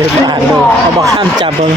เดินผ่านดูเอาบอกข้ามจับเบิ้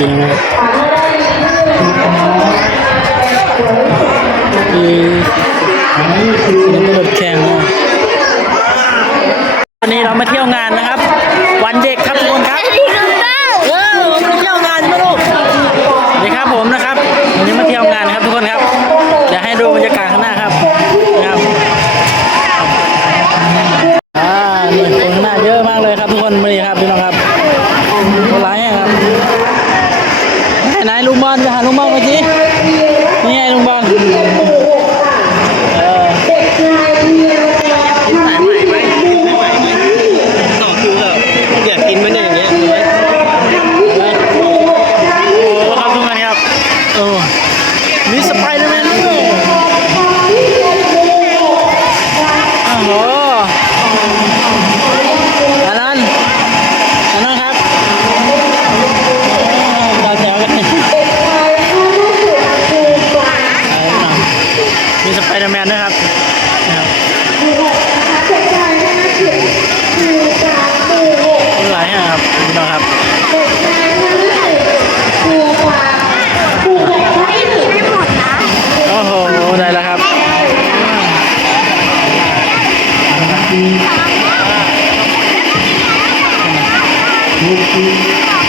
ริงมีนักกระโดดแข่ง Thank you.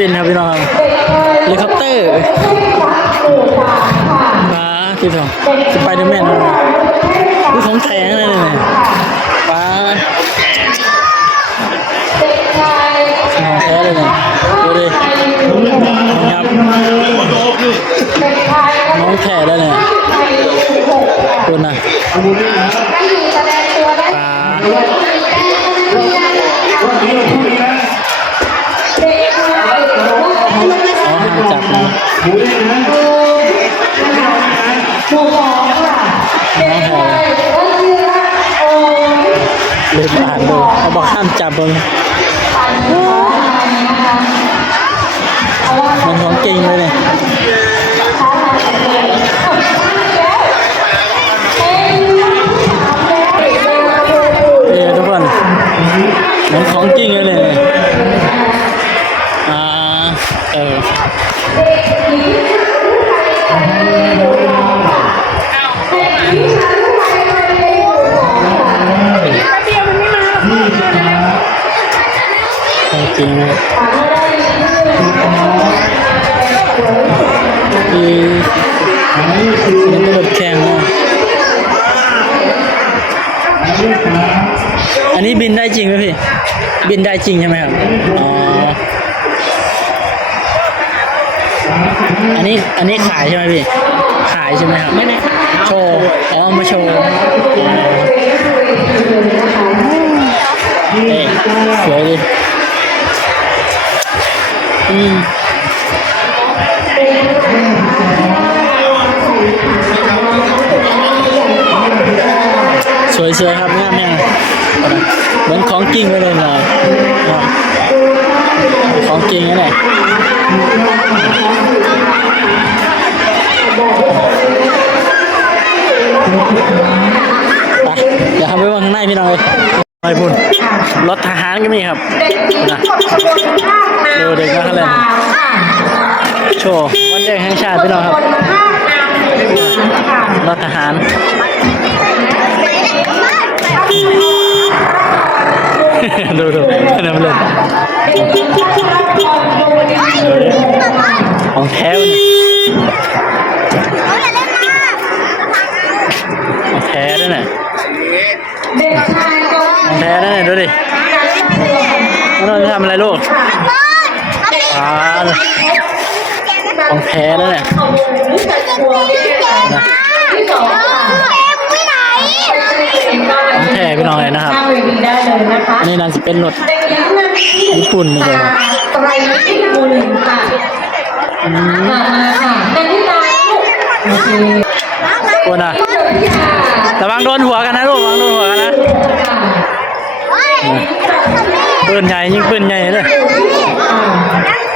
บินครับพี่น้องเฮลิคอปเตอร์มาที่สองสไปเดอร์แมนนี่ของแข็งเลยเนี่ยป้ของแท้เลยเนี่ยดูดิครับน้องแท้แล้วเนี่ยคุณนะป้า บูได้นะบูได้นะบูบอกค่ะเด็กเลยก็คือละโอ้ยเลยผ่านเลยเขาบอกห้ามจับเลยมันของจริงเลยเนี่ย อันนี้บินได้จริงไหมพี่ บินได้จริงใช่ไหมครับ อ๋อ อันนี้อันนี้ขายใช่ไหมพี่ ขายใช่ไหมครับ ไม่ได้ขยโชว์ อ๋อ มาโชว์สวยดีอืมสวยๆครับ เหมือนของจริงเลยเลยของจริงนะเนี่ยเดี๋ยวทำไปว่างข้างในพี่น้อยไปพุ่นรถทหารก็มีครับดูเด็กกเลยโชว์วันเด็กแห่งชาติพี่น้องครับรถทหาร ดูดูอันนั้นนเล่นของแท้ของแท้ด้วยน่ะของแท้ด้วยน่ะดูดิเราจะทำอะไรลูกอ่ของแท้ด้วยน่ะ สิเป็นหรดญี่ปุ่นนี่เลยครับไตรญี่ปุ่นค่ะอืมมาค่ะนันทิดาลูกโอเคคนอะระวังโดนหัวกันนะลูกระวังโดนหัวกันนะปืนใหญ่ยิงปืนใหญ่เลย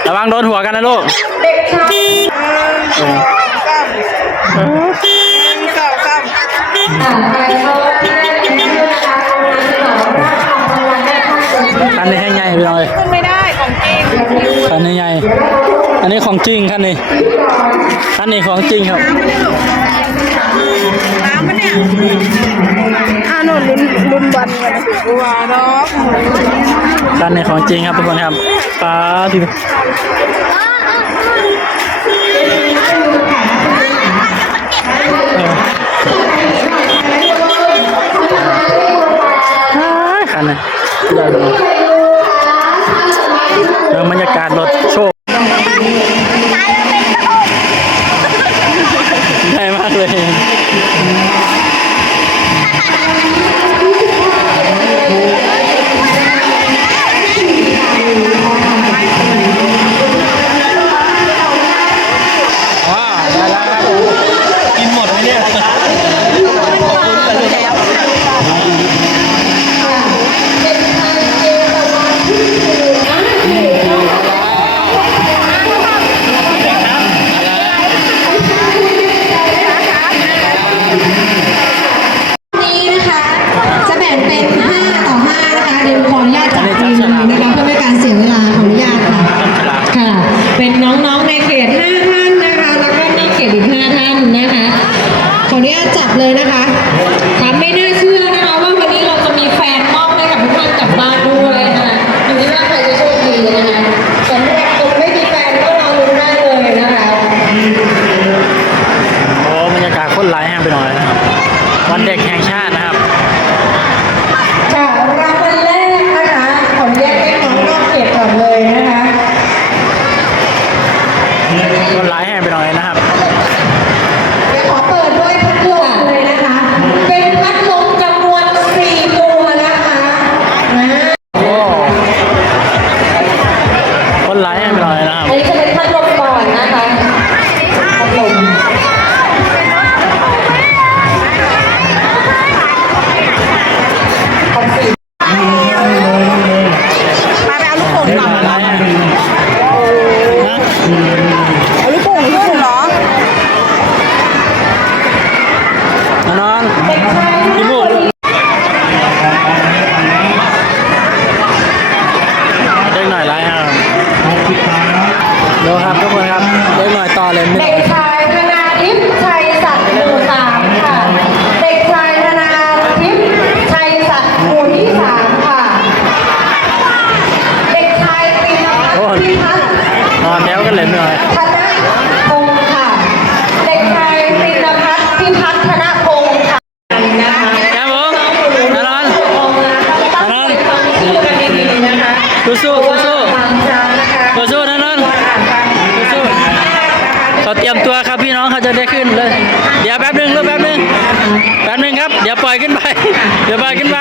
ระวังโดนหัวกันนะลูก อันนี้ของจริงครับนี่อันนี้ของจริงครับ น้ำมันเนี่ยอาโนนลุ้นลุ้นบันวัวเนาะคันนี้ของจริงครับทุกคนครับปลาที่คันนี้ ganar. จะได้ขึ้นเลย เดี๋ยวแป๊บหนึงลูกแป๊บหนึงแป๊บหนึงครับ เดี๋ยวปล่อยขึ้นไป เดี๋ยวปล่อยขึ้นไป